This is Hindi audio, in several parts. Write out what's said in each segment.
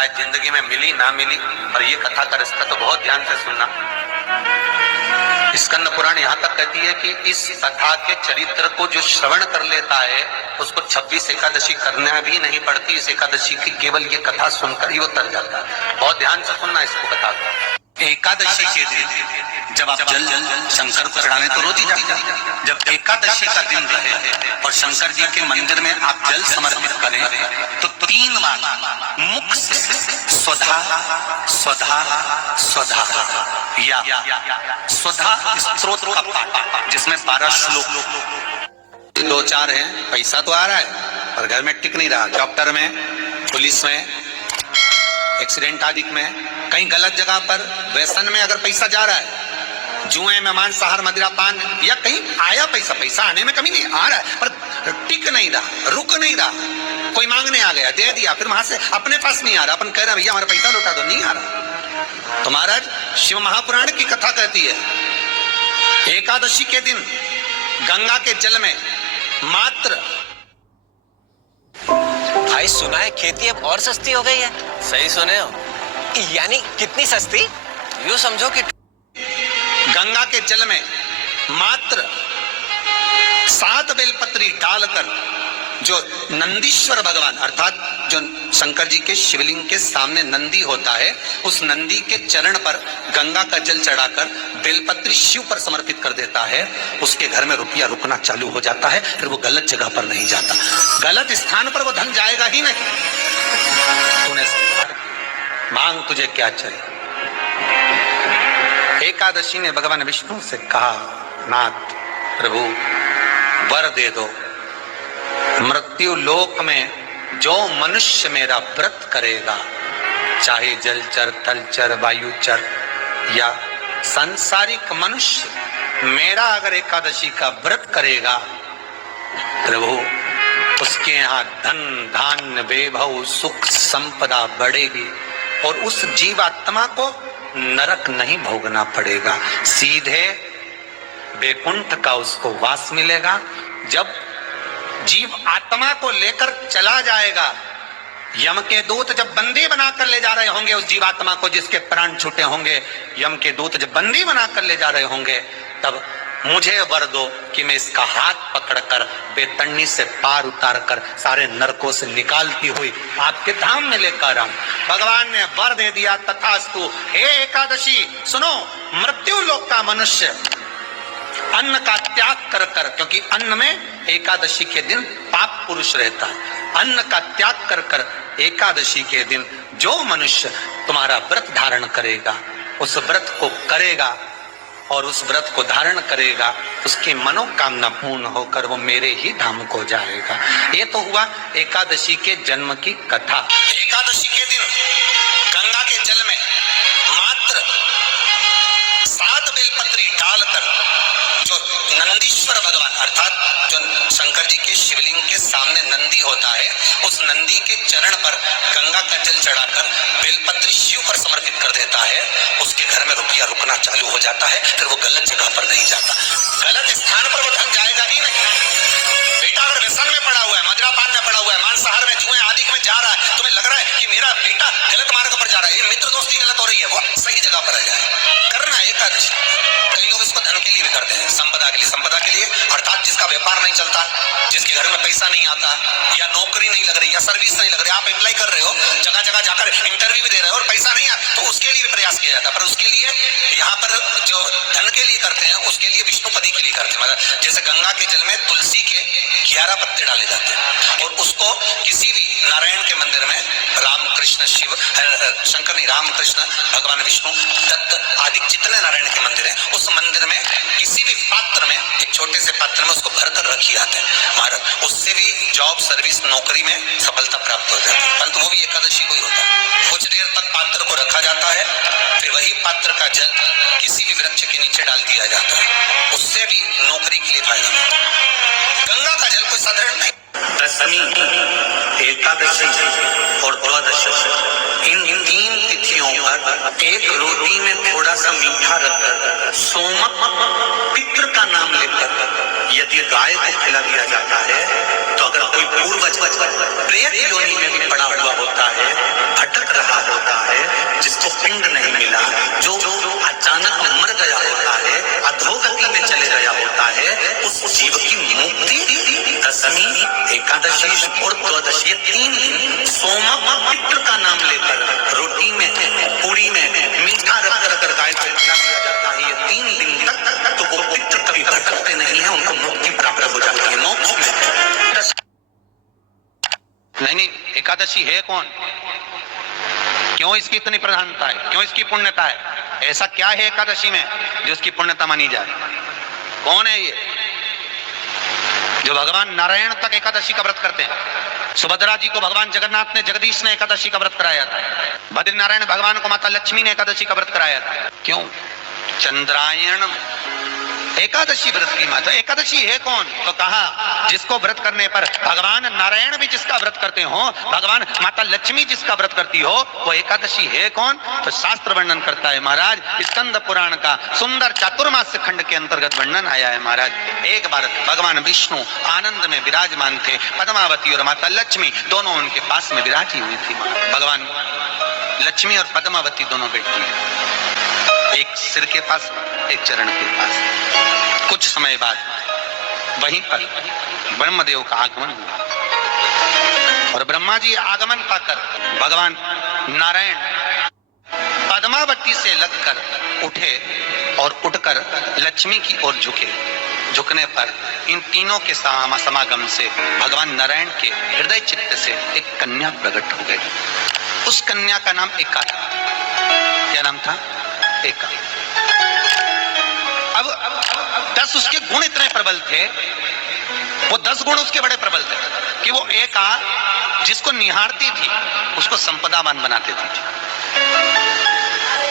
शायद जिंदगी में मिली ना मिली, और ये कथा का रिश्ता तो बहुत ध्यान से सुनना। स्कंद पुराण यहाँ तक कहती है कि इस कथा के चरित्र को जो श्रवण कर लेता है उसको 26 एकादशी करना भी नहीं पड़ती। इस एकादशी की केवल ये कथा सुनकर ही वो तर जाता है। बहुत ध्यान से सुनना इसको कथा को। एकादशी के दिन जब आप जल शंकर को चढ़ाने तो रोती जाती, जब एकादशी का दिन रहे और शंकर जी के मंदिर में आप जल समर्पित करें तो 3 बार मुख से स्वधा स्वधा स्वधा या स्वधा स्तोत्र का पाठ, जिसमें 12 श्लोक 2-4 हैं। पैसा तो आ रहा है पर घर में टिक नहीं रहा। डॉक्टर में, पुलिस में, एक्सीडेंट आदि में, कहीं गलत जगह पर व्यसन में अगर पैसा जा रहा है, जुए में, मांसाहार, मदिरा पान, या कहीं आया पैसा आने में कमी नहीं, आ रहा है पर टिक नहीं रहा, रुक नहीं रहा। कोई मांगने आ गया, दे दिया, फिर वहां से अपने पास नहीं आ रहा, अपन कह रहे हैं भैया हमारा पैसा लौटा दो, नहीं आ रहा। तो महाराज शिव महापुराण की कथा कहती है एकादशी के दिन गंगा के जल में मात्र। भाई सुना है खेती अब और सस्ती हो गई है। सही सुने हो। यानी कितनी सस्ती? यूं समझो कि गंगा के जल में मात्र 7 बेलपत्री डालकर जो नंदीश्वर भगवान अर्थात जो शंकर जी के शिवलिंग के सामने नंदी होता है, उस नंदी के चरण पर गंगा का जल चढ़ाकर बेलपत्री शिव पर समर्पित कर देता है, उसके घर में रुपया रुकना चालू हो जाता है। फिर वो गलत जगह पर नहीं जाता, गलत स्थान पर वो धन जाएगा ही नहीं। तूने मांग तुझे क्या चाहिए? एकादशी ने भगवान विष्णु से कहा, नाथ प्रभु वर दे दो, मृत्यु लोक में जो मनुष्य मेरा व्रत करेगा, चाहे जलचर, थलचर, वायुचर या सांसारिक मनुष्य, मेरा अगर एकादशी का व्रत करेगा प्रभु, उसके यहाँ धन धान्य वैभव सुख संपदा बढ़ेगी और उस जीवात्मा को नरक नहीं भोगना पड़ेगा, सीधे वैकुंठ का उसको वास मिलेगा। जब जीव आत्मा को लेकर चला जाएगा, यम के दूत जब बंदी बनाकर ले जा रहे होंगे उस जीवात्मा को, जिसके प्राण छूटे होंगे, यम के दूत जब बंदी बनाकर ले जा रहे होंगे, तब मुझे वर दो कि मैं इसका हाथ पकड़कर बेतन्नी से पार उतार कर सारे नरकों से निकालती हुई आपके धाम में लेकर आऊं। भगवान ने वर दे दिया, तथास्तु। हे एकादशी सुनो, मृत्यु लोक का मनुष्य अन्न का त्याग कर कर, क्योंकि अन्न में एकादशी के दिन पाप पुरुष रहता है, अन्न का त्याग कर कर एकादशी के दिन जो मनुष्य तुम्हारा व्रत धारण करेगा, उस व्रत को करेगा और उस व्रत को धारण करेगा, उसकी मनोकामना पूर्ण होकर वो मेरे ही धाम को जाएगा। ये तो हुआ एकादशी के जन्म की कथा। एकादशी के दिन गंगा के जल में मात्र 7 बेलपत्री डालकर जो नंदीश्वर भगवान अर्थात जो शंकर जी के शिवलिंग के सामने नंदी होता है, उस नंदी के चरण पर गंगा का जल चढ़ाकर बेलपत्री शिव पर समर्पित कर देता है, उसके घर में रुपया रुकना चालू हो जाता है। फिर वो गलत जगह पर नहीं जाता, गलत स्थान पर वो धन जाएगा ही नहीं। बेटा अगर व्यसन में पड़ा हुआ है, मदिरा पान में पड़ा हुआ है, मांसाहार में, जुए आदि में जा रहा है, तुम्हें लग रहा है कि मेरा बेटा गलत मार्ग पर जा रहा है, ये मित्र दोस्ती गलत हो रही है, वो सही जगह पर आ जाए। करना है एकादशी। कई लोग इसको धन के लिए भी करते हैं, संपदा के लिए। संपदा के लिए अर्थात जिसका व्यापार नहीं चलता, जिसके घर में पैसा नहीं आता, या नौकरी नहीं लग रही, या सर्विस नहीं लग रही, आप अप्लाई कर रहे हो, जगह जगह जाकर इंटरव्यू भी दे रहे हो और पैसा नहीं आता, तो उसके लिए भी प्रयास किया जाता है। पर उसके लिए यहाँ पर जो धन के लिए करते हैं, उसके लिए विष्णुपदी के लिए करते हैं। मतलब जैसे गंगा के जल में तुलसी के 11 पत्ते डाले जाते हैं और उसको किसी भी नारायण के मंदिर में रामकृष्ण शिव शंकर नहीं, रामकृष्ण भगवान विष्णु दत्त आदि जितने नारायण के मंदिर है, उस मंदिर में किसी भी पात्र में, एक छोटे से पात्र में उसको भरकर रखी जाते हैं महाराज। उससे भी जॉब सर्विस नौकरी में सफलता प्राप्त हो जाती है, परंतु वो भी एकादशी को ही होता है। कुछ देर तक पात्र को रखा जाता है, फिर वही पात्र का जल किसी भी वृक्ष के नीचे डाल दिया जाता है, उससे भी नौकरी के लिए फायदा होता है। गंगा का जल कोई साधारण नहीं। दशमी, एकादशी और द्वादशी, इन 3 तिथियों पर एक रोटी में थोड़ा सा मीठा रखकर सोमक पितृ का नाम लेकर यदि गाय को खिला दिया जाता है, तो अगर कोई पूर्वज प्रेत योनि में भी पड़ा हुआ होता है, भटक रहा पिंड नहीं मिला, जो अचानक मर गया होता है, अधोगति में चले गया होता है, उस जीव की मुक्ति दशमी, एकादशी और द्वादशी 3 दिन सोमा पितृ का नाम लेकर रोटी में, पूरी में मीठा रख कर गाय को खिला दिया जाता है। ये 3 दिन तक तो वो पितृ कभी भटकते नहीं है, उनको मुक्ति प्राप्त हो जाती है मोक्ष में। नहीं, एकादशी है कौन? क्यों इसकी इतनी प्रधानता है? क्यों इसकी पुण्यता है? ऐसा क्या है एकादशी में जो इसकी पुण्यता मानी जाए? कौन है ये जो भगवान नारायण तक एकादशी का व्रत करते हैं? सुभद्रा जी को भगवान जगन्नाथ ने, जगदीश ने एकादशी का व्रत कराया था। बद्री नारायण भगवान को माता लक्ष्मी ने एकादशी का व्रत कराया था। क्यों? चंद्रायण एकादशी व्रत की माता। एकादशी है कौन? तो कहा जिसको व्रत करने पर भगवान नारायण भी जिसका व्रत करते हो, भगवान माता लक्ष्मी जिसका व्रत करती हो, वो एकादशी है कौन? तो शास्त्र वर्णन करता है महाराज, स्कंद पुराण का सुंदर चातुर्मास्य खंड के अंतर्गत वर्णन आया है महाराज। एक बार भगवान विष्णु आनंद में विराजमान थे, पद्मावती और माता लक्ष्मी दोनों उनके पास में विराजी हुई थी। भगवान लक्ष्मी और पद्मावती दोनों बैठी हैं, एक सिर के पास, एक चरण के पास। कुछ समय बाद वहीं पर ब्रह्मदेव का आगमन हुआ और ब्रह्मा जी आगमन पाकर भगवान नारायण पद्मावती से लगकर उठे और उठकर लक्ष्मी की ओर झुके। झुकने पर इन तीनों के समागम से भगवान नारायण के हृदय चित्त से एक कन्या प्रकट हो गई। उस कन्या का नाम एका था। क्या नाम था? एका। अब 10 उसके गुण इतने प्रबल थे, वो 10 गुण उसके बड़े प्रबल थे कि वो एका जिसको निहारती थी उसको संपदावान बना देती थी,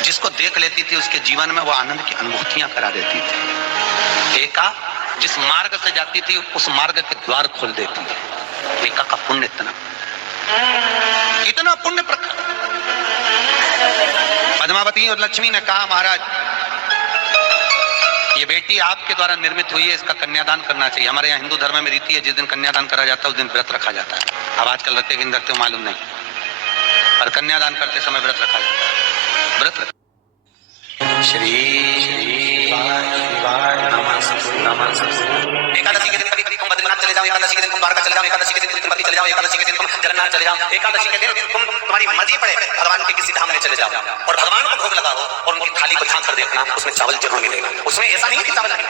जिसको देख लेती थी उसके जीवन में वो आनंद की अनुभूतियां करा देती थी। एका जिस मार्ग से जाती थी उस मार्ग के द्वार खोल देती थी। एका का पुण्य इतना पुण्य प्रखर। पद्मावती और लक्ष्मी ने कहा महाराज ये बेटी आपके द्वारा निर्मित हुई है, इसका कन्यादान करना चाहिए। हमारे यहाँ हिंदू धर्म में रीति है, जिस दिन कन्यादान करा जाता है उस दिन व्रत रखा जाता है। अब आजकल रखते कि नहीं रखते मालूम नहीं, पर कन्यादान करते समय व्रत रखा जाता है। व्रत श्री एकादशी के दिन कभी तुम बद्रीनाथ चले जाओ, एकादशी के दिन तुम द्वारका चले जाओ, एकादशी के दिन तुम तिरुपति चले जाओ, एकादशी के दिन तुम जगन्नाथ चले जाओ, एकादशी के दिन तुम तुम्हारी मर्जी पड़े भगवान के किसी धाम में चले जाओ और भगवान को भोग लगाओ और उनकी थाली को झांक कर देखना, उसमें चावल जरूर मिलेगा। उसमें ऐसा नहीं कि चावल नहीं।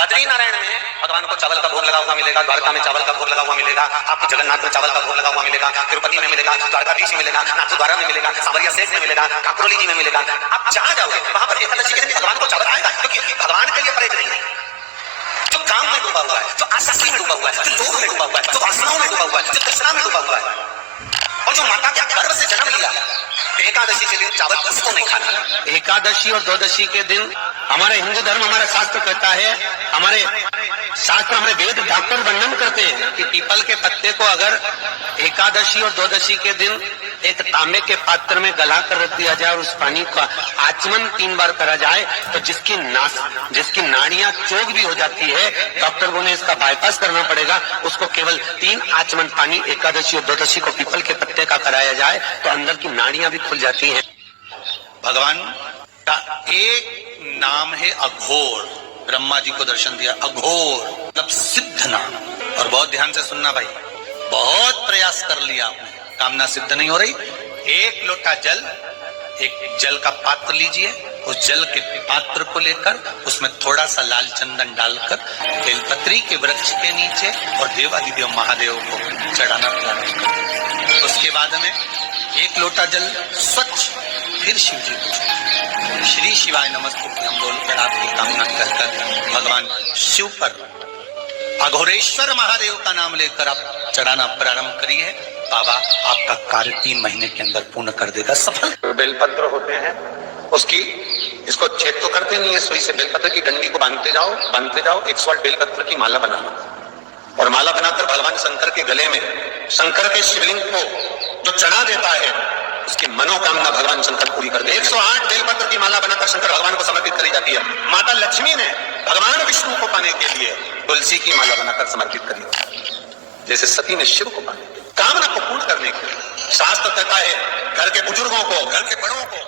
बद्री नारायण में भगवान को चावल का भोग लगा हुआ मिलेगा, द्वारका में चावल का भोग लगा हुआ मिलेगा, आपको जगन्नाथ में चावल का भोग लगा हुआ मिलेगा, तिरुपति में मिलेगा, द्वारकाधीश में मिलेगा, नाथद्वारा में मिलेगा, सांवरिया सेठ में मिलेगा, काकरोली जी में मिलेगा। आप जहां जाओगे वहां पर एकादशी के दिन भगवान को चावल आएगा, क्योंकि भगवान के लिए परहेज नहीं। जो काम में डूबा हुआ है, जो आसक्ति में डूबा हुआ है, जो लोभ में डूबा हुआ है, जो वासनाओं में डूबा हुआ है, जो तृष्णा में डूबा हुआ है, और जो माता के गर्भ से जन्म लिया, एकादशी के दिन चावल उसको नहीं खाना। एकादशी और द्वादशी के दिन हमारे हिंदू धर्म, हमारा शास्त्र कहता है, हमारे शास्त्र, हमारे वेद डॉक्टर वर्णन करते हैं कि पीपल के पत्ते को अगर एकादशी और द्वादशी के दिन एक तांबे के पात्र में गला कर रख दिया जाए और उस पानी का आचमन 3 बार करा जाए तो जिसकी नाड़ियां चोक भी हो जाती है, डॉक्टर को ने इसका बाईपास करना पड़ेगा, उसको केवल 3 आचमन पानी एकादशी और द्वादशी को पीपल के पत्ते का कराया जाए तो अंदर की नाड़ियां भी खुल जाती हैं। भगवान का एक नाम है अघोर। ब्रह्मा जी को दर्शन दिया, अघोर मतलब सिद्ध नाम। और बहुत ध्यान से सुनना भाई, बहुत प्रयास कर लिया आपने, कामना सिद्ध नहीं हो रही। 1 लोटा जल, एक जल का पात्र लीजिए, उस जल के पात्र को लेकर उसमें थोड़ा सा लाल चंदन डालकर बेलपत्री के वृक्ष के नीचे और देवाधिदेव महादेव को चढ़ाना प्रारंभ करें। उसके बाद में 1 लोटा जल स्वच्छ फिर शिव जी को श्री शिवाय नमस्तुभ्यं हम बोलकर आपकी कामना कहकर भगवान शिव पर अघोरेश्वर महादेव का नाम लेकर आप चढ़ाना प्रारंभ करिए। बाबा आपका कार्य 3 महीने के अंदर पूर्ण कर देगा, सफल। बेलपत्र होते हैं, उसकी इसको छेद तो करते नहीं है, सुई से बेलपत्र की डंडी को बांधते जाओ 100 बेलपत्र की माला बनाना और माला बनाकर भगवान शंकर के गले में, शंकर के शिवलिंग को जो चढ़ा देता है उसकी मनोकामना भगवान शंकर पूरी कर दे। 108 बेलपत्र की माला बनाकर शंकर भगवान को समर्पित करी जाती है। माता लक्ष्मी ने भगवान विष्णु को पाने के लिए तुलसी की माला बनाकर समर्पित करी, जैसे सती ने शिव को पाने। कामना को पूर्ण करने के लिए। शास्त्र कहता है घर के बुजुर्गों को, घर के बड़ों को,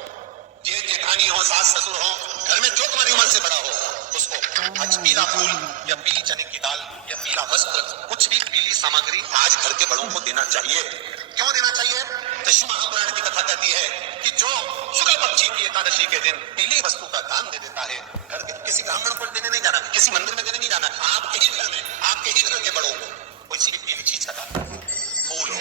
ये जेठानी हो, सास ससुर हो, घर में जो तुम्हारी उम्र से बड़ा हो, उसको आज पीला फूल या पीली चने की दाल या पीला वस्त्र, कुछ भी पीली सामग्री आज घर के बड़ों को देना चाहिए। क्यों देना चाहिए? तो शिव महापुराण की कथा कहती है कि जो शुक्ल पक्ष की एकादशी के दिन पीली वस्तु का दान दे देता है, घर के किसी ब्राह्मण को देने नहीं जाना, किसी मंदिर में देने नहीं जाना, आपके ही घर में, आपके ही घर के बड़ों को कोई सी भी पीली चीज का दान, फूल हो,